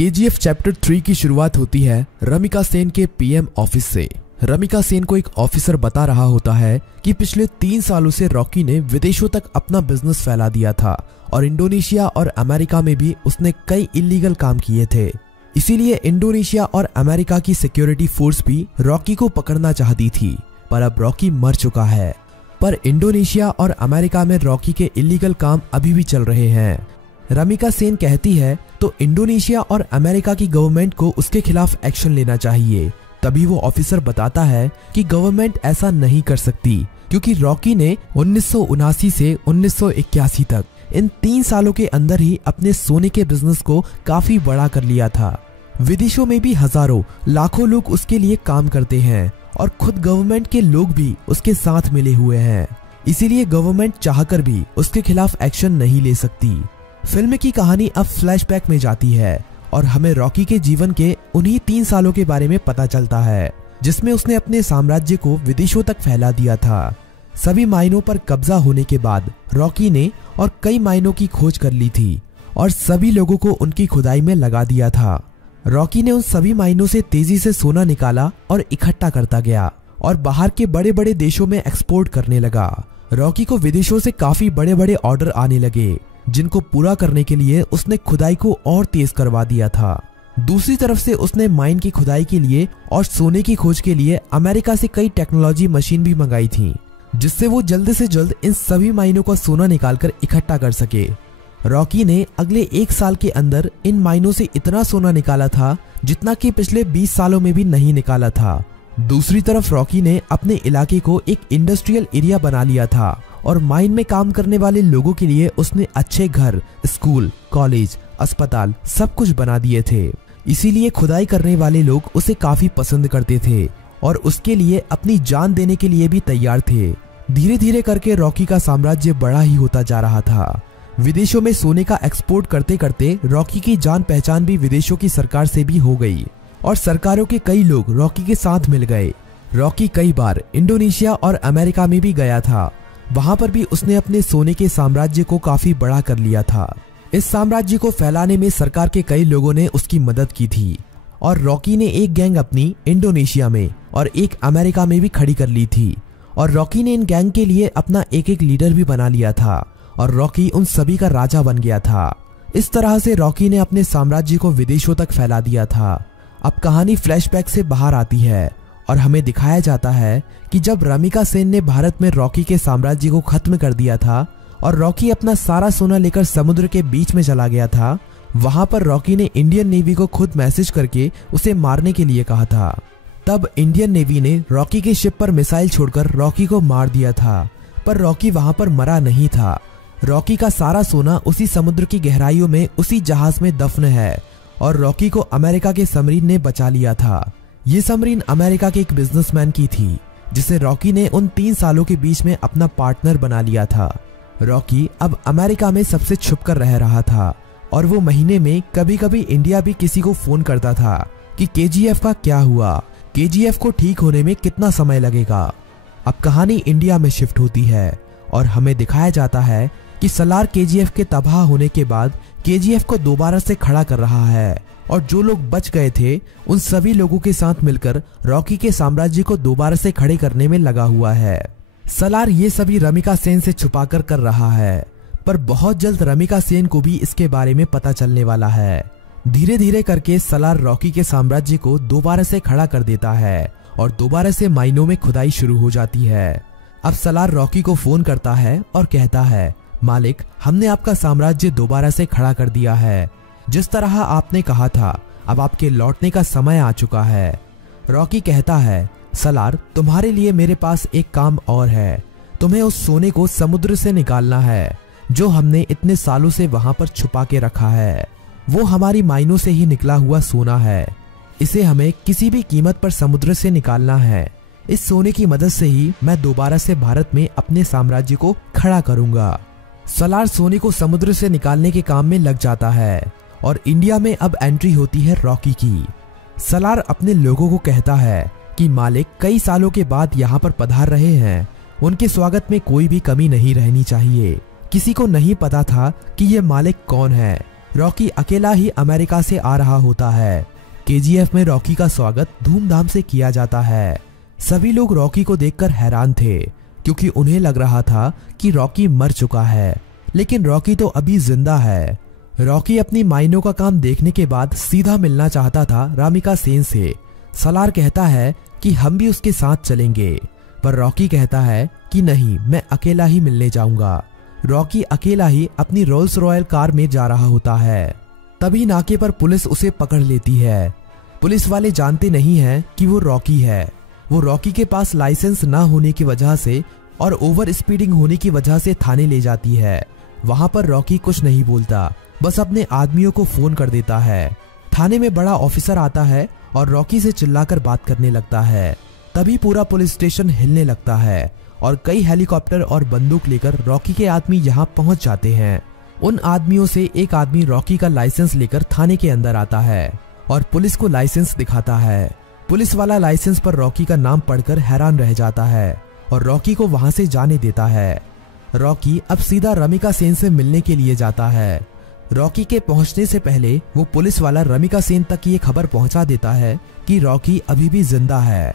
KGF chapter 3 की शुरुआत होती है रमिका सेन के पीएम ऑफिस से। रमिका सेन को एक ऑफिसर बता रहा होता है कि पिछले 3 सालों से रॉकी ने विदेशों तक अपना बिजनेस फैला दिया था और इंडोनेशिया और अमेरिका में भी उसने कई इलीगल काम किए थे। इसीलिए इंडोनेशिया और अमेरिका की सिक्योरिटी फोर्स भी रॉकी को पकड़ना चाहती थी, पर अब रॉकी मर चुका है। पर इंडोनेशिया और अमेरिका में रॉकी के इलीगल काम अभी भी चल रहे हैं। रमिका सेन कहती है तो इंडोनेशिया और अमेरिका की गवर्नमेंट को उसके खिलाफ एक्शन लेना चाहिए। तभी वो ऑफिसर बताता है कि गवर्नमेंट ऐसा नहीं कर सकती, क्योंकि रॉकी ने 1979 से 1981 तक इन 3 सालों के अंदर ही अपने सोने के बिजनेस को काफी बड़ा कर लिया था। विदेशों में भी हजारों लाखों लोग उसके लिए काम करते हैं और खुद गवर्नमेंट के लोग भी उसके साथ मिले हुए हैं। इसीलिए गवर्नमेंट चाहकर भी उसके खिलाफ एक्शन नहीं ले सकती। फिल्म की कहानी अब फ्लैशबैक में जाती है और हमें रॉकी के जीवन के उन्हीं 3 सालों के बारे में पता चलता है, जिसमें उसने अपने साम्राज्य को विदेशों तक फैला दिया था। सभी माइनों पर कब्जा होने के बाद रॉकी ने और कई माइनों की खोज कर ली थी और सभी लोगों को उनकी खुदाई में लगा दिया था। रॉकी ने उन सभी माइनों से तेजी से सोना निकाला और इकट्ठा करता गया और बाहर के बड़े बड़े देशों में एक्सपोर्ट करने लगा। रॉकी को विदेशों से काफी बड़े बड़े ऑर्डर आने लगे, जिनको पूरा करने के लिए उसने खुदाई को और तेज करवा दिया था। दूसरी तरफ से उसने माइन की खुदाई के लिए और सोने की खोज के लिए अमेरिका से कई टेक्नोलॉजी मशीन भी मंगाई थी, जिससे वो जल्द से जल्द इन सभी माइनों का सोना निकालकर इकट्ठा कर सके। रॉकी ने अगले 1 साल के अंदर इन माइनों से इतना सोना निकाला था जितना कि पिछले 20 सालों में भी नहीं निकाला था। दूसरी तरफ रॉकी ने अपने इलाके को एक इंडस्ट्रियल एरिया बना लिया था और माइन में काम करने वाले लोगों के लिए उसने अच्छे घर, स्कूल, कॉलेज, अस्पताल सब कुछ बना दिए थे। इसीलिए खुदाई करने वाले लोग उसे काफी पसंद करते थे और उसके लिए अपनी जान देने के लिए भी तैयार थे। धीरे धीरे करके रॉकी का साम्राज्य बड़ा ही होता जा रहा था। विदेशों में सोने का एक्सपोर्ट करते करते रॉकी की जान पहचान भी विदेशों की सरकार से भी हो गई और सरकारों के कई लोग रॉकी के साथ मिल गए। रॉकी कई बार इंडोनेशिया और अमेरिका में भी गया था। वहां पर भी उसने अपने सोने के साम्राज्य को काफी बड़ा कर लिया था। इस साम्राज्य को फैलाने में सरकार के कई लोगों ने उसकी मदद की थी और रॉकी ने एक गैंग अपनी इंडोनेशिया में और एक अमेरिका में भी खड़ी कर ली थी और रॉकी ने इन गैंग के लिए अपना एक एक लीडर भी बना लिया था और रॉकी उन सभी का राजा बन गया था। इस तरह से रॉकी ने अपने साम्राज्य को विदेशों तक फैला दिया था। अब कहानी फ्लैशबैक से बाहर आती है और हमें दिखाया जाता है कि जब रमिका सेन ने भारत में रॉकी के साम्राज्य को खत्म कर दिया था और रॉकी अपना सारा सोना लेकर समुद्र के बीच में चला गया था, वहां पर रॉकी ने इंडियन नेवी को खुद मैसेज करके उसे मारने के लिए कहा था। तब इंडियन नेवी ने रॉकी के शिप पर मिसाइल छोड़कर रॉकी को मार दिया था, पर रॉकी वहां पर मरा नहीं था। रॉकी का सारा सोना उसी समुद्र की गहराइयों में उसी जहाज में दफन है और रॉकी को अमेरिका के सबमरीन ने बचा लिया था। ये सबमरीन अमेरिका के एक बिजनेसमैन की थी, जिसे रॉकी ने उन 3 सालों के बीच में अपना पार्टनर बना लिया था। रॉकी अब अमेरिका में सबसे छुपकर रह रहा था और वो महीने में कभी कभी इंडिया भी किसी को फोन करता था कि केजीएफ का क्या हुआ, केजीएफ को ठीक होने में कितना समय लगेगा। अब कहानी इंडिया में शिफ्ट होती है और हमें दिखाया जाता है कि सलार केजीएफ के तबाह होने के बाद केजीएफ को दोबारा से खड़ा कर रहा है और जो लोग बच गए थे उन सभी लोगों के साथ मिलकर रॉकी के साम्राज्य को दोबारा से खड़े करने में लगा हुआ है। सलार ये सभी रमिका सेन से छुपाकर कर रहा है, पर बहुत जल्द रमिका सेन को भी इसके बारे में पता चलने वाला है। धीरे धीरे करके सलार रॉकी के साम्राज्य को दोबारा से खड़ा कर देता है और दोबारा से माइनों में खुदाई शुरू हो जाती है। अब सलार रॉकी को फोन करता है और कहता है, मालिक, हमने आपका साम्राज्य दोबारा से खड़ा कर दिया है। जिस तरह आपने कहा था, अब आपके लौटने का समय आ चुका है। रॉकी कहता है, सलार, तुम्हारे लिए मेरे पास एक काम और है। तुम्हें उस सोने को समुद्र से निकालना है जो हमने इतने सालों से वहां पर छुपा के रखा है। वो हमारी माइनों से ही निकला हुआ सोना है। इसे हमें किसी भी कीमत पर समुद्र से निकालना है। इस सोने की मदद से ही मैं दोबारा से भारत में अपने साम्राज्य को खड़ा करूंगा। सलार सोने को समुद्र से निकालने के काम में लग जाता है और इंडिया में अब एंट्री होती है रॉकी की। सलार अपने लोगों को कहता है कि मालिक कई सालों के बाद यहाँ पर पधार रहे हैं, उनके स्वागत में कोई भी कमी नहीं रहनी चाहिए। किसी को नहीं पता था कि ये मालिक कौन है रॉकी अकेला ही अमेरिका से आ रहा होता है। केजीएफ में रॉकी का स्वागत धूमधाम से किया जाता है। सभी लोग रॉकी को देखकर हैरान थे क्योंकि उन्हें लग रहा था कि रॉकी मर चुका है, लेकिन रॉकी तो अभी जिंदा है। रॉकी अपनी माइनों का काम देखने के बाद सीधा मिलना चाहता था रमिका सेन से। सलार कहता है कि हम भी उसके साथ चलेंगे, पर रॉकी कहता है कि नहीं, मैं अकेला ही मिलने जाऊंगा। रॉकी अकेला ही अपनी रोल्स रॉयल कार में जा रहा होता है। तभी नाके पर पुलिस उसे पकड़ लेती है। पुलिस वाले जानते नहीं हैं कि वो रॉकी है। वो रॉकी के पास लाइसेंस ना होने की वजह से और ओवर स्पीडिंग होने की वजह से थाने ले जाती है। वहां पर रॉकी कुछ नहीं बोलता, बस अपने आदमियों को फोन कर देता है। थाने में बड़ा ऑफिसर आता है और रॉकी से चिल्लाकर बात करने लगता है। तभी पूरा पुलिस स्टेशन हिलने लगता है और कई हेलीकॉप्टर और बंदूक लेकर रॉकी के आदमी यहाँ पहुंच जाते हैं। उन आदमियों से एक आदमी रॉकी का लाइसेंस लेकर थाने के अंदर आता है और पुलिस को लाइसेंस दिखाता है। पुलिस वाला लाइसेंस पर रॉकी का नाम पढ़कर हैरान रह जाता है और रॉकी को वहां से जाने देता है। रॉकी अब सीधा रमिका सेन से मिलने के लिए जाता है। रॉकी के पहुंचने से पहले वो पुलिस वाला रमिका सेन तक ये खबर पहुंचा देता है कि रॉकी अभी भी जिंदा है।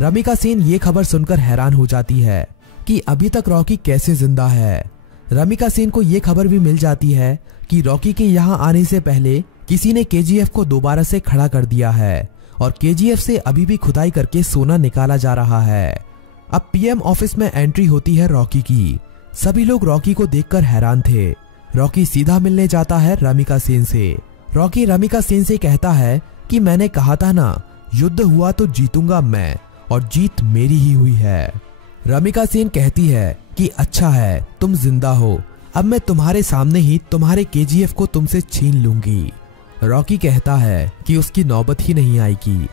रमिका सेन ये खबर सुनकर हैरान हो जाती है कि अभी तक रॉकी कैसे जिंदा है। रमिका सेन को ये खबर भी मिल जाती है कि रॉकी के यहाँ आने से पहले किसी ने केजीएफ को दोबारा से खड़ा कर दिया है और केजीएफ से अभी भी खुदाई करके सोना निकाला जा रहा है। अब पीएम ऑफिस में एंट्री होती है रॉकी की। सभी लोग रॉकी को देखकर हैरान थे। रॉकी सीधा मिलने जाता है रमिका सेन से। रॉकी रमिका सेन से कहता है कि मैंने कहा था ना, युद्ध हुआ तो जीतूंगा मैं, और जीत मेरी ही हुई है। रमिका सेन कहती है कि अच्छा है तुम जिंदा हो, अब मैं तुम्हारे सामने ही तुम्हारे केजीएफ को तुमसे छीन लूंगी। रॉकी कहता है कि उसकी नौबत ही नहीं आएगी।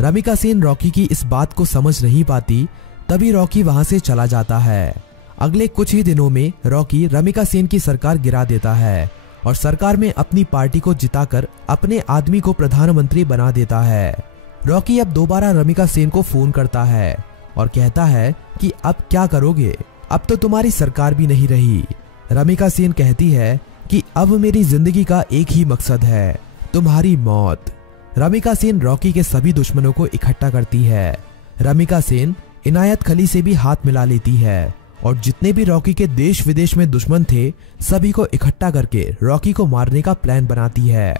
रमिका सेन रॉकी की इस बात को समझ नहीं पाती। तभी रॉकी वहां से चला जाता है। अगले कुछ ही दिनों में रॉकी रमिका सेन की सरकार गिरा देता है और सरकार में अपनी पार्टी को जिताकर अपने आदमी को प्रधानमंत्री बना देता है। रॉकी अब दोबारा रमिका सेन को फोन करता है और कहता है कि अब क्या करोगे, अब तो तुम्हारी सरकार भी नहीं रही। रमिका सेन कहती है कि अब मेरी जिंदगी का एक ही मकसद है, तुम्हारी मौत। रमिका सेन रॉकी के सभी दुश्मनों को इकट्ठा करती है। रमिका सेन इनायत खली से भी हाथ मिला लेती है और जितने भी रॉकी के देश विदेश में दुश्मन थे सभी को इकट्ठा करके रॉकी को मारने का प्लान बनाती है।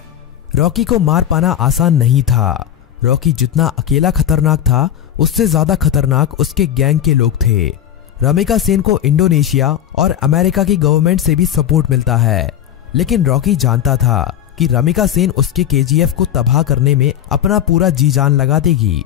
रॉकी को मार पाना आसान नहीं था। रॉकी जितना अकेला खतरनाक था उससे ज्यादा खतरनाक उसके गैंग के लोग थे। रमिका सेन को इंडोनेशिया और अमेरिका की गवर्नमेंट से भी सपोर्ट मिलता है, लेकिन रॉकी जानता था कि रमिका सेन उसके केजीएफ को तबाह करने में अपना पूरा जी जान लगा देगी।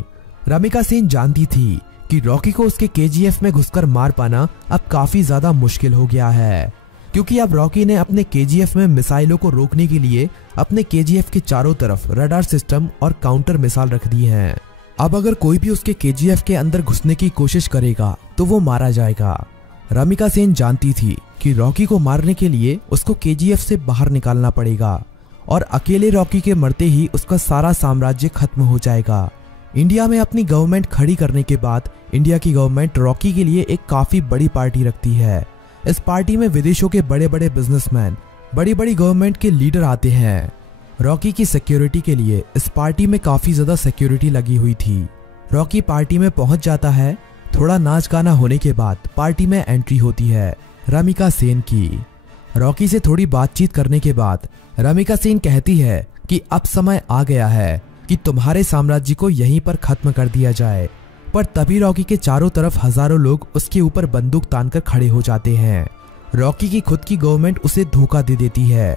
रमिका सेन जानती थी कि रॉकी को उसके केजीएफ में घुसकर मार पाना अब काफी ज्यादा मुश्किल हो गया है, क्योंकि अब रॉकी ने अपने केजीएफ में मिसाइलों को रोकने के लिए अपने केजीएफ के चारों तरफ रडार सिस्टम और काउंटर मिसाइल रख दी हैं। अब अगर कोई भी उसके केजीएफ के अंदर घुसने की कोशिश करेगा तो वो मारा जाएगा। रमिका सेन जानती थी कि रॉकी को मारने के लिए उसको केजीएफ से बाहर निकालना पड़ेगा और अकेले रॉकी के मरते ही उसका सारा साम्राज्य खत्म हो जाएगा। इंडिया में अपनी गवर्नमेंट खड़ी करने के बाद इंडिया की गवर्नमेंट रॉकी के लिए एक काफी बड़ी पार्टी रखती है। इस पार्टी में विदेशों के बड़े बड़े बिजनेसमैन, बड़ी बड़ी गवर्नमेंट के लीडर आते हैं। रॉकी की सिक्योरिटी के लिए इस पार्टी में काफी ज्यादा सिक्योरिटी लगी हुई थी। रॉकी पार्टी में पहुंच जाता है। थोड़ा नाच गाना होने के बाद पार्टी में एंट्री होती है रमिका सेन की। रॉकी से थोड़ी बातचीत करने के बाद रमिका सेन कहती है कि अब समय आ गया है कि तुम्हारे साम्राज्य को यहीं पर खत्म कर दिया जाए। पर तभी रॉकी के चारों तरफ हजारों लोग उसके ऊपर बंदूक तानकर खड़े हो जाते हैं। रॉकी की खुद की गवर्नमेंट उसे धोखा दे देती है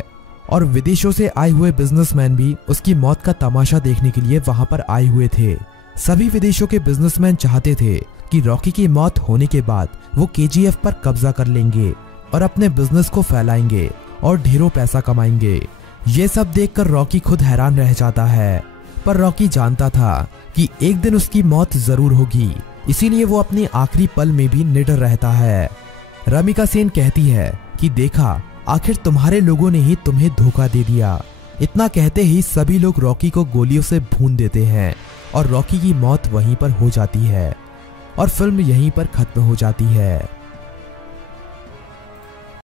और विदेशों से आए हुए बिजनेसमैन भी उसकी मौत का तमाशा देखने के लिए वहां पर आए हुए थे। सभी विदेशों के बिजनेसमैन चाहते थे कि रॉकी की मौत होने के बाद वो केजीएफ पर कब्जा कर लेंगे और अपने बिजनेस को फैलाएंगे और ढेरों पैसा कमाएंगे। ये सब देखकर रॉकी खुद हैरान रह जाता है, पर रॉकी जानता था कि एक दिन उसकी मौत जरूर होगी, इसीलिए वो अपने आखिरी पल में भी निडर रहता है। रमिका सेन कहती है कि देखा, आखिर तुम्हारे लोगों ने ही तुम्हें धोखा दे दिया। इतना कहते ही सभी लोग रॉकी को गोलियों से भून देते हैं और रॉकी की मौत वहीं पर हो जाती है और फिल्म यहीं पर खत्म हो जाती है।